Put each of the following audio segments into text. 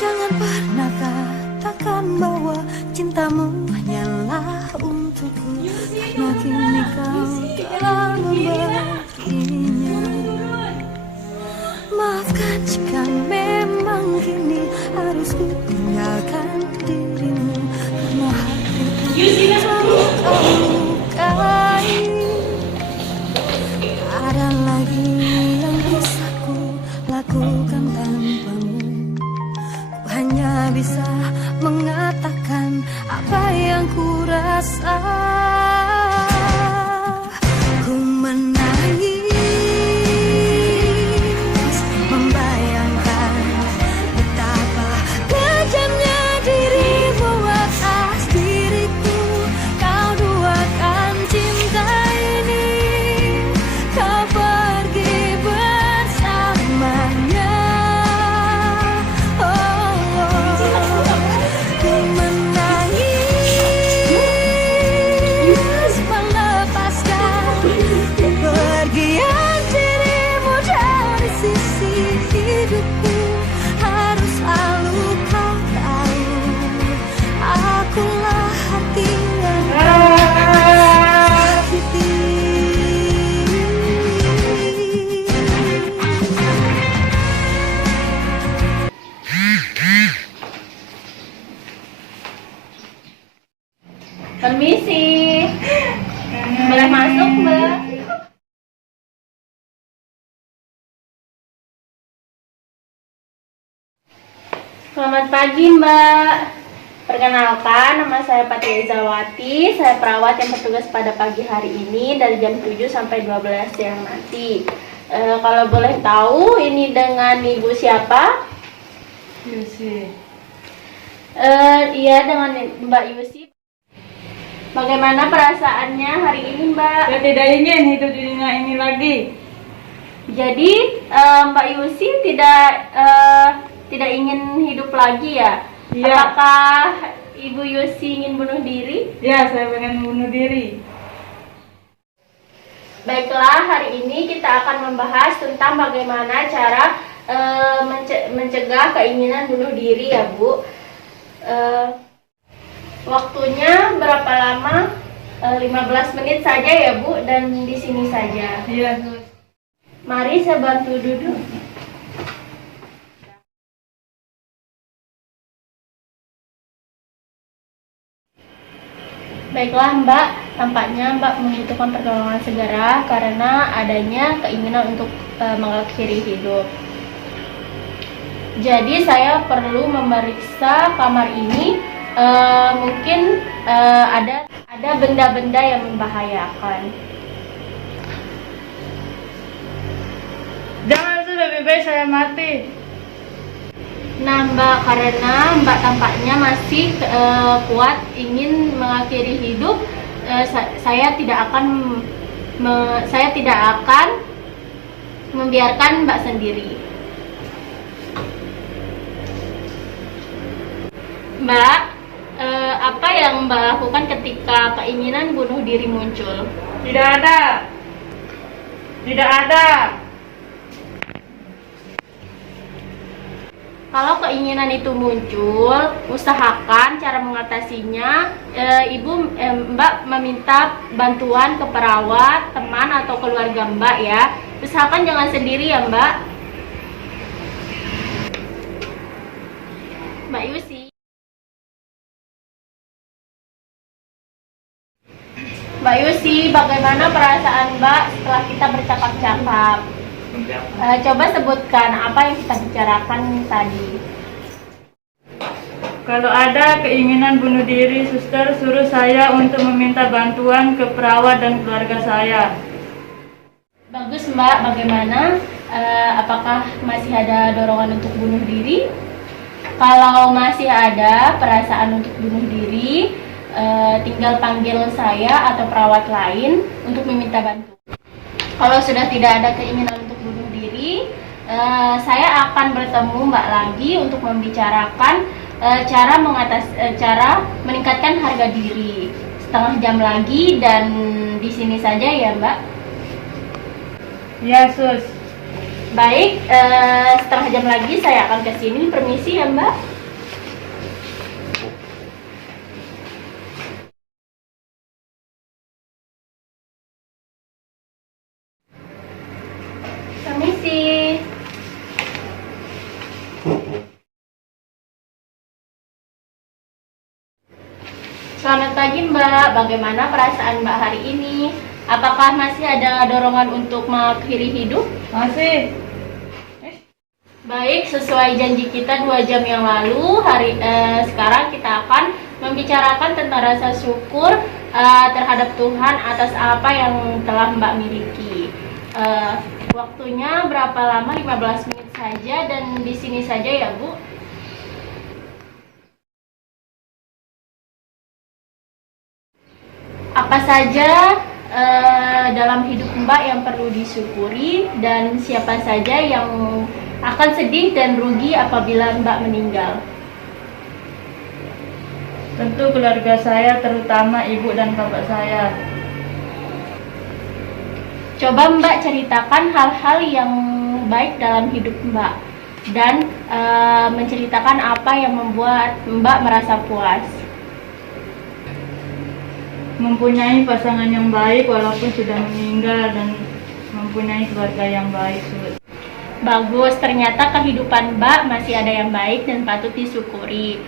Jangan pernah katakan bahwa cintamu hanyalah untukku, karena kini kau telah membaginya. Maafkan jika memang kini harus ku tinggalkan dirimu, karena hatiku selalu kau lukai. Ada lagi yang bisa ku lakukan tanpamu. Hanya bisa mengatakan apa yang ku rasa. Ku menangis membayangkan betapa kejamnya dirimu atas diriku. Kau duakan cinta ini, kau pergi bersamanya. Permisi, boleh masuk Mbak? Selamat pagi Mbak. Perkenalkan, nama saya Patria Zawati. Saya perawat yang bertugas pada pagi hari ini dari jam 7 sampai 12 siang nanti. Kalau boleh tahu, ini dengan Ibu siapa? Yusi. Iya, dengan Mbak Yusi. Bagaimana perasaannya hari ini, Mbak? Saya tidak ingin hidup di dunia ini lagi. Jadi Mbak Yusi tidak ingin hidup lagi ya? Iya. Apakah Ibu Yusi ingin bunuh diri? Ya, saya pengen bunuh diri. Baiklah, hari ini kita akan membahas tentang bagaimana cara mencegah keinginan bunuh diri ya, Bu. Waktunya berapa lama? 15 menit saja ya, Bu, dan di sini saja. Iya. Mari saya bantu duduk. Baiklah Mbak, tampaknya Mbak membutuhkan pertolongan segera karena adanya keinginan untuk mengakhiri hidup. Jadi saya perlu memeriksa kamar ini. Mungkin ada benda-benda yang membahayakan. Jangan, itu lebih baik saya mati. Nah Mbak, karena Mbak tampaknya masih kuat ingin mengakhiri hidup, saya tidak akan membiarkan Mbak sendiri. Mbak, apa yang Mbak lakukan ketika keinginan bunuh diri muncul? Tidak ada. Tidak ada. Kalau keinginan itu muncul, usahakan cara mengatasinya. Mbak meminta bantuan ke perawat, teman atau keluarga Mbak ya. Usahakan jangan sendiri ya Mbak. Mbak Yusi. Mbak Yusi, bagaimana perasaan Mbak setelah kita bercakap-cakap? Coba sebutkan apa yang kita bicarakan tadi. Kalau ada keinginan bunuh diri, suster suruh saya untuk meminta bantuan ke perawat dan keluarga saya. Bagus Mbak, bagaimana? Apakah masih ada dorongan untuk bunuh diri? Kalau masih ada perasaan untuk bunuh diri, tinggal panggil saya atau perawat lain untuk meminta bantuan. Kalau sudah tidak ada keinginan untuk bunuh diri, saya akan bertemu Mbak lagi untuk membicarakan cara meningkatkan harga diri. Setengah jam lagi dan di sini saja ya Mbak. Ya sus. Baik, setengah jam lagi saya akan ke sini. Permisi ya Mbak. Permisi. Selamat pagi Mbak, bagaimana perasaan Mbak hari ini? Apakah masih ada dorongan untuk mengakhiri hidup? Masih. Baik, sesuai janji kita 2 jam yang lalu, sekarang kita akan membicarakan tentang rasa syukur terhadap Tuhan atas apa yang telah Mbak miliki. Waktunya berapa lama? 15 menit saja dan di sini saja ya Bu. Apa saja dalam hidup Mbak yang perlu disyukuri dan siapa saja yang akan sedih dan rugi apabila Mbak meninggal? Tentu keluarga saya, terutama ibu dan bapak saya. Coba Mbak ceritakan hal-hal yang baik dalam hidup Mbak dan menceritakan apa yang membuat Mbak merasa puas. Mempunyai pasangan yang baik walaupun sudah meninggal dan mempunyai keluarga yang baik. Bagus, ternyata kehidupan Mbak masih ada yang baik dan patut disyukuri.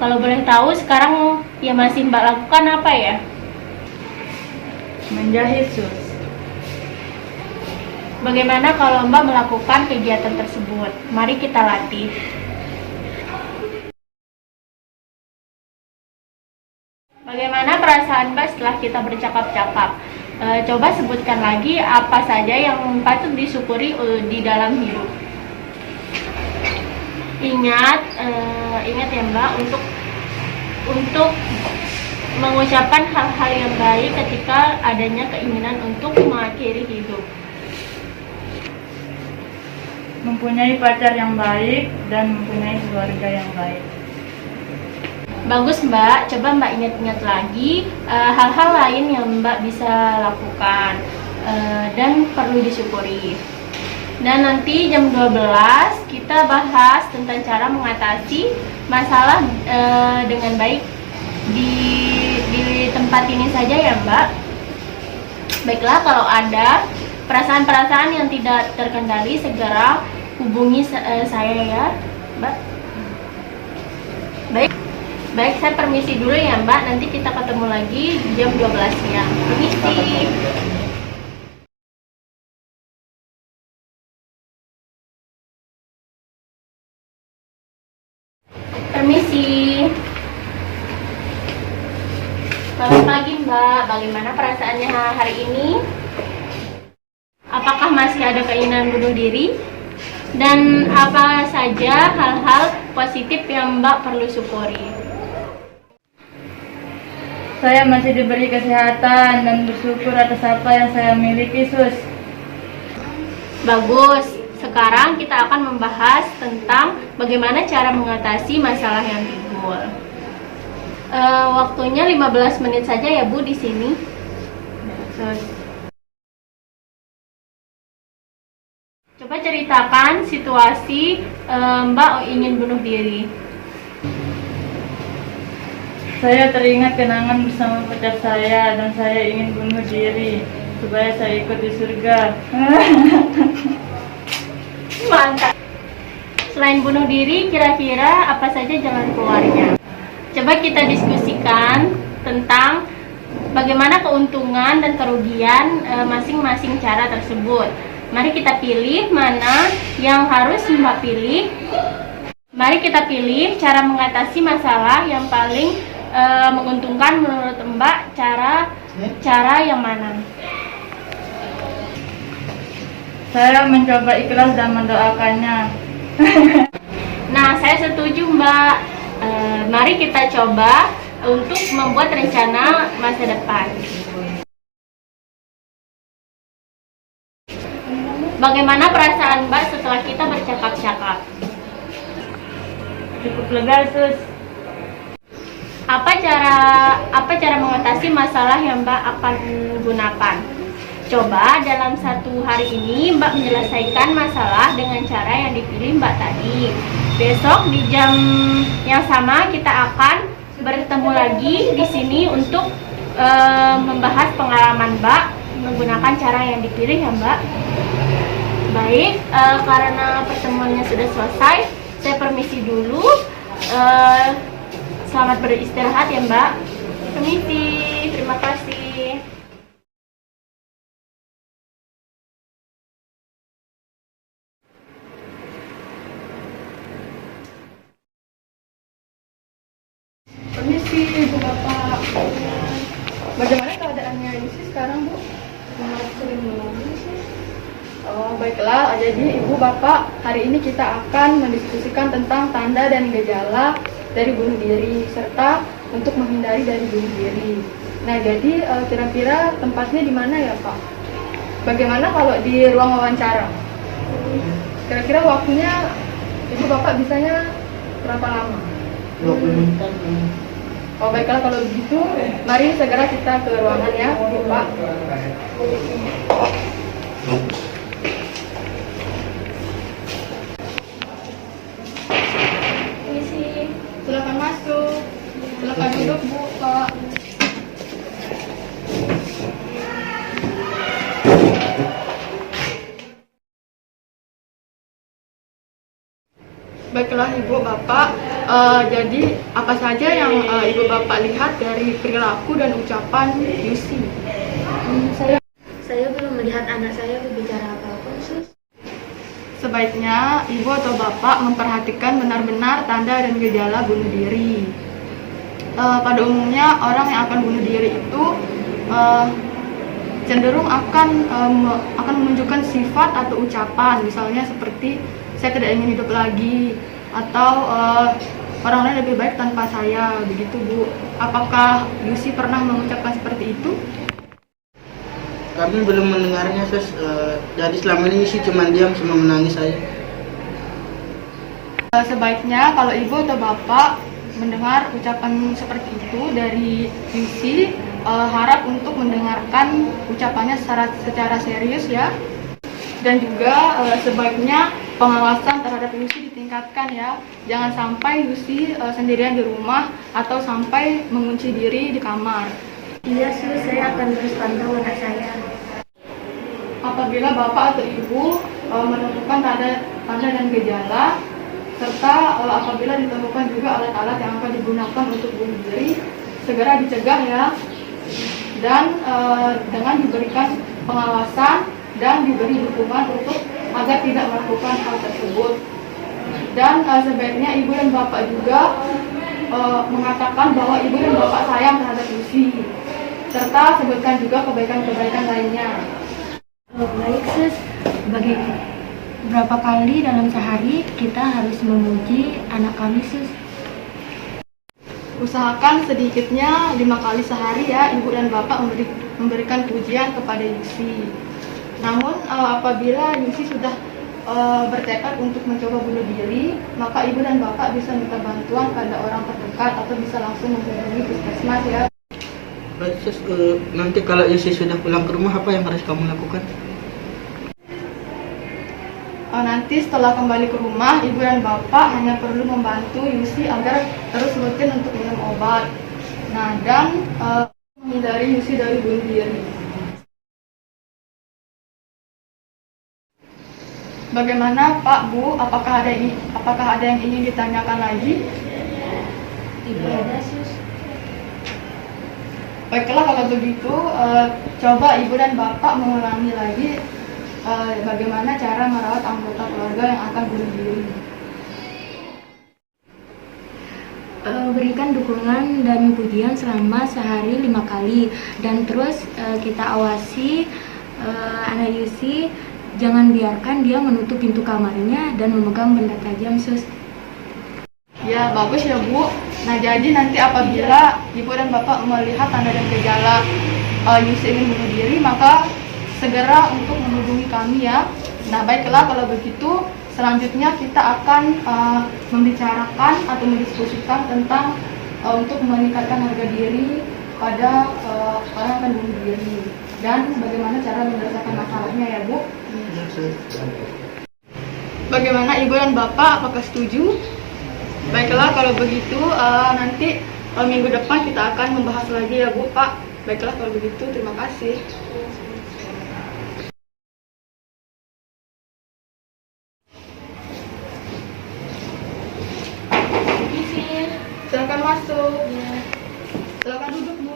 Kalau boleh tahu sekarang yang masih Mbak lakukan apa ya? Menjahit sus. Bagaimana kalau Mbak melakukan kegiatan tersebut? Mari kita latih. Bagaimana perasaan Mbak setelah kita bercakap-cakap? Coba sebutkan lagi apa saja yang patut disyukuri di dalam hidup. Ingat ya Mbak untuk mengucapkan hal-hal yang baik ketika adanya keinginan untuk mengakhiri hidup. Mempunyai pacar yang baik dan mempunyai keluarga yang baik. Bagus Mbak, coba Mbak ingat-ingat lagi hal-hal lain yang Mbak bisa lakukan dan perlu disyukuri. Dan nanti jam 12 kita bahas tentang cara mengatasi masalah dengan baik di tempat ini saja ya Mbak. Baiklah, kalau ada perasaan-perasaan yang tidak terkendali segera hubungi saya ya Mbak. Baik, saya permisi dulu ya Mbak, nanti kita ketemu lagi jam 12 siang. Permisi. Permisi. Selamat pagi Mbak, bagaimana perasaannya hari ini? Apakah masih ada keinginan bunuh diri? Dan apa saja hal-hal positif yang Mbak perlu syukuri? Saya masih diberi kesehatan dan bersyukur atas apa yang saya miliki sus. Bagus, sekarang kita akan membahas tentang bagaimana cara mengatasi masalah yang timbul. Waktunya 15 menit saja ya Bu di sini. Coba ceritakan situasi Mbak ingin bunuh diri. Saya teringat kenangan bersama pacar saya dan saya ingin bunuh diri supaya saya ikut di surga. Mantap. Selain bunuh diri, kira-kira apa saja jalan keluarnya? Coba kita diskusikan tentang bagaimana keuntungan dan kerugian masing-masing cara tersebut. Mari kita pilih mana yang harus Mbak pilih. Mari kita pilih cara mengatasi masalah yang paling menguntungkan menurut Mbak. Cara yang mana? Saya mencoba ikhlas dan mendoakannya. Nah, saya setuju Mbak. Mari kita coba untuk membuat rencana masa depan. Bagaimana perasaan Mbak setelah kita bercakap-cakap? Cukup lega, Sus. Apa cara mengatasi masalah yang Mbak akan gunakan? Coba dalam satu hari ini Mbak menyelesaikan masalah dengan cara yang dipilih Mbak tadi. Besok di jam yang sama kita akan bertemu lagi di sini untuk membahas pengalaman Mbak menggunakan cara yang dipilih ya Mbak. Baik, karena pertemuannya sudah selesai, saya permisi dulu. Selamat beristirahat ya Mbak. Permisi, terima kasih. Permisi Ibu Bapak. Bagaimana keadaannya Yusi sekarang Bu? Sering menangis sih. Oh baiklah, jadi Ibu Bapak, hari ini kita akan mendiskusikan tentang tanda dan gejala dari bunuh diri serta untuk menghindari dari bunuh diri. Nah jadi kira-kira tempatnya di mana ya Pak? Bagaimana kalau di ruang wawancara? Kira-kira waktunya Ibu Bapak bisanya berapa lama? 20 menitan. Oh baiklah kalau begitu, mari segera kita ke ruangan ya, Bu Pak. Permisi. Silakan masuk. Silakan duduk Bu Pak. Baiklah Ibu Bapak, jadi apa saja yang Ibu Bapak lihat dari perilaku dan ucapan Yusi? Saya belum melihat anak saya berbicara apa-apa, Sus. Sebaiknya Ibu atau Bapak memperhatikan benar-benar tanda dan gejala bunuh diri. Pada umumnya orang yang akan bunuh diri itu cenderung akan menunjukkan sifat atau ucapan, misalnya seperti saya tidak ingin hidup lagi, atau orang lain lebih baik tanpa saya, begitu Bu. Apakah Yusi pernah mengucapkan seperti itu? Kami belum mendengarnya, Sus. Jadi selama ini sih cuma diam sama menangis saja. Sebaiknya kalau Ibu atau Bapak mendengar ucapan seperti itu dari Yusi, harap untuk mendengarkan ucapannya secara serius ya. Dan juga sebaiknya pengawasan terhadap Yusi ditingkatkan ya. Jangan sampai Yusi sendirian di rumah atau sampai mengunci diri di kamar. Iya, Sus, saya akan terus pantau anak saya. Apabila Bapak atau Ibu menemukan tanda dan gejala, serta apabila ditemukan juga alat-alat yang akan digunakan untuk bunuh diri, segera dicegah ya. Dan dengan diberikan pengawasan dan diberi dukungan untuk agar tidak melakukan hal tersebut. Dan sebaiknya Ibu dan Bapak juga mengatakan bahwa Ibu dan Bapak sayang terhadap Yusi, serta sebutkan juga kebaikan-kebaikan lainnya. Baik, Sus. Berapa kali dalam sehari kita harus memuji anak kami, Sus? Usahakan sedikitnya 5 kali sehari ya Ibu dan Bapak memberikan pujian kepada Yusi. Namun apabila Yusi sudah bertekad untuk mencoba bunuh diri, maka Ibu dan Bapak bisa minta bantuan pada orang terdekat atau bisa langsung menghubungi puskesmas ya. Baik, Sus. Nanti kalau Yusi sudah pulang ke rumah, apa yang harus kamu lakukan? Nanti setelah kembali ke rumah, Ibu dan Bapak hanya perlu membantu Yusi agar terus rutin untuk minum obat. Nah, dan menghindari Yusi dari bunuh diri. Bagaimana Pak, Bu? Apakah ada yang ingin ditanyakan lagi? Tidak ada, Sus. Baiklah kalau begitu, coba Ibu dan Bapak mengulangi lagi bagaimana cara merawat anggota keluarga yang akan bunuh diri. berikan dukungan dan pujian selama sehari 5 kali. Dan terus kita awasi anak Yusi, jangan biarkan dia menutup pintu kamarnya dan memegang benda tajam, Sus. Ya, bagus ya Bu. Nah, jadi nanti apabila Ibu dan Bapak melihat tanda dan gejala Yusi ingin bunuh diri, maka segera untuk menghubungi kami ya. Nah, baiklah kalau begitu, selanjutnya kita akan membicarakan atau mendiskusikan tentang untuk meningkatkan harga diri pada orang yang akan bunuh diri dan bagaimana cara menyelesaikan masalahnya ya Bu. Bagaimana Ibu dan Bapak, apakah setuju? Baiklah kalau begitu nanti minggu depan kita akan membahas lagi ya Bu, Pak. Baiklah kalau begitu, terima kasih. Silakan masuk. Silakan duduk Bu.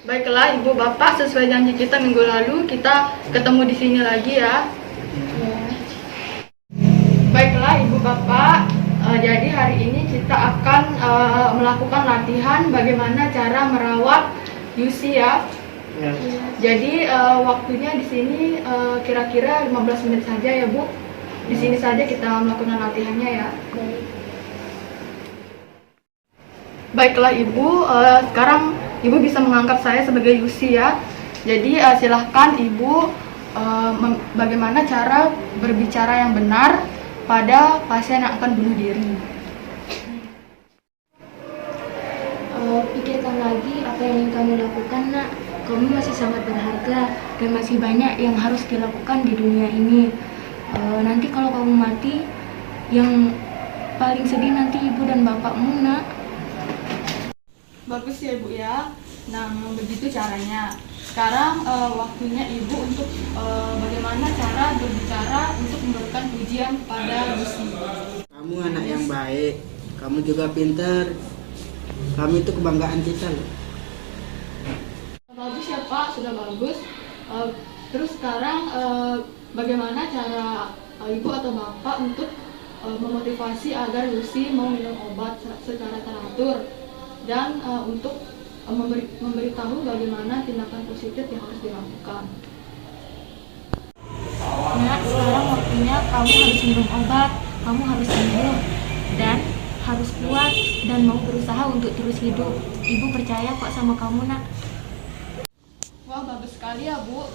Baiklah Ibu Bapak, sesuai janji kita minggu lalu, kita ketemu di sini lagi ya. Baiklah Ibu Bapak, jadi hari ini kita akan melakukan latihan bagaimana cara merawat Yusi ya. Jadi waktunya di sini kira-kira 15 menit saja ya Bu. Di sini saja kita melakukan latihannya ya. Baiklah Ibu, sekarang Ibu bisa menganggap saya sebagai Yusi ya. Jadi silahkan Ibu bagaimana cara berbicara yang benar pada pasien yang akan bunuh diri. Pikirkan lagi apa yang ingin kamu lakukan, Nak. Kamu masih sangat berharga dan masih banyak yang harus dilakukan di dunia ini. Nanti kalau kamu mati, yang paling sedih nanti ibu dan bapakmu, Nak. Bagus ya Bu ya. Nah, begitu caranya. Sekarang waktunya Ibu untuk bagaimana cara berbicara untuk memberikan pujian kepada Yusi. Kamu anak yang baik, kamu juga pintar. Kamu itu kebanggaan kita loh. Bagus ya Pak, sudah bagus. Terus sekarang bagaimana cara Ibu atau Bapak untuk memotivasi agar Yusi mau minum obat secara teratur dan untuk memberitahu bagaimana tindakan positif yang harus dilakukan. Nah, sekarang waktunya kamu harus minum obat, kamu harus sembuh dan harus kuat dan mau berusaha untuk terus hidup. Ibu percaya kok sama kamu, Nak. Wah, bagus sekali ya Bu.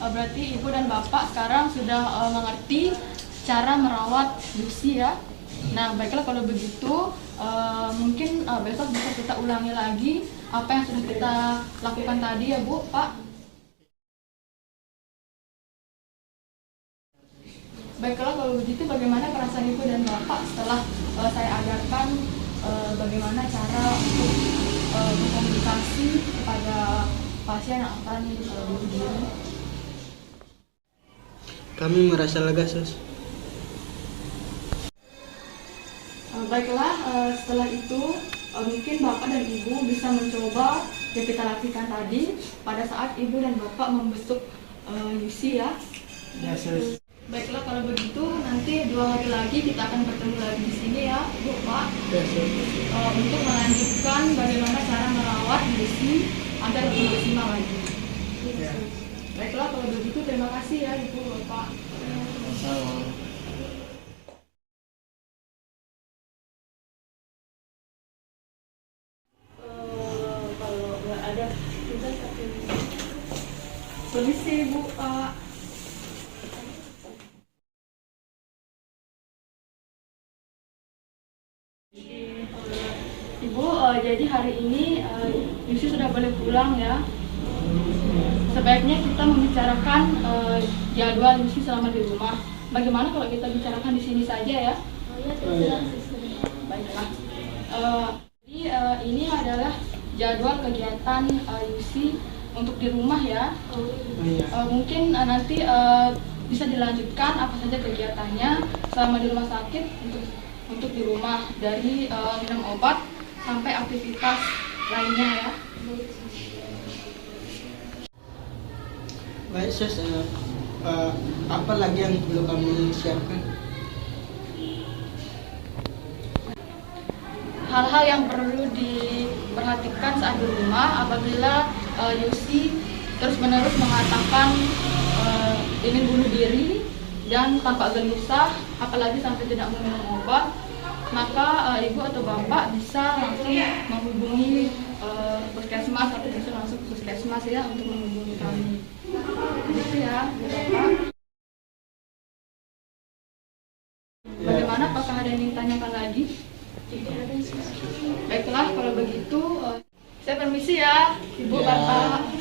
Berarti Ibu dan Bapak sekarang sudah mengerti cara merawat Yusi ya. Nah, baiklah kalau begitu mungkin besok bisa kita ulangi lagi apa yang sudah kita lakukan tadi ya Bu, Pak. Baiklah kalau begitu, bagaimana perasaan Ibu dan Bapak setelah saya ajarkan bagaimana cara untuk berkomunikasi kepada pasien yang akan bunuh diri? Kami merasa lega, Sus. Baiklah, setelah itu mungkin Bapak dan Ibu bisa mencoba yang kita latihkan tadi pada saat Ibu dan Bapak membesuk Yusi ya. Ya, Sus. Baiklah kalau begitu, nanti 2 hari lagi kita akan bertemu lagi di sini ya, Bu, Pak. Ya, Sus. Untuk melanjutkan bagaimana cara merawat Yusi agar lebih maksimal lagi. Ya. Baiklah kalau begitu, terima kasih ya Ibu, Bapak. Sama. Kalau nggak ada kita Permisi Bu, Pak. Ibu, jadi hari ini Yusi sudah boleh pulang ya. Sebaiknya kita membicarakan jadwal Yusi selama di rumah. Bagaimana kalau kita bicarakan di sini saja ya? Baiklah. Jadi ini adalah jadwal kegiatan Yusi untuk di rumah ya. Mungkin nanti bisa dilanjutkan apa saja kegiatannya selama di rumah sakit untuk di rumah, dari minum obat sampai aktivitas lainnya ya. Baik, Sus, apa lagi yang perlu kami siapkan? Hal-hal yang perlu diperhatikan saat di rumah apabila Yusi terus-menerus mengatakan ingin bunuh diri dan tampak gelisah, apalagi sampai tidak meminum obat, maka ibu atau bapak bisa langsung menghubungi puskesmas atau bisa langsung ke puskesmas ya untuk menghubungi kami. Gitu ya, Bu Bapak. Bagaimana? Apakah ada yang ingin tanyakan lagi? Baiklah, kalau begitu saya permisi ya, Ibu, Ya. Bapak.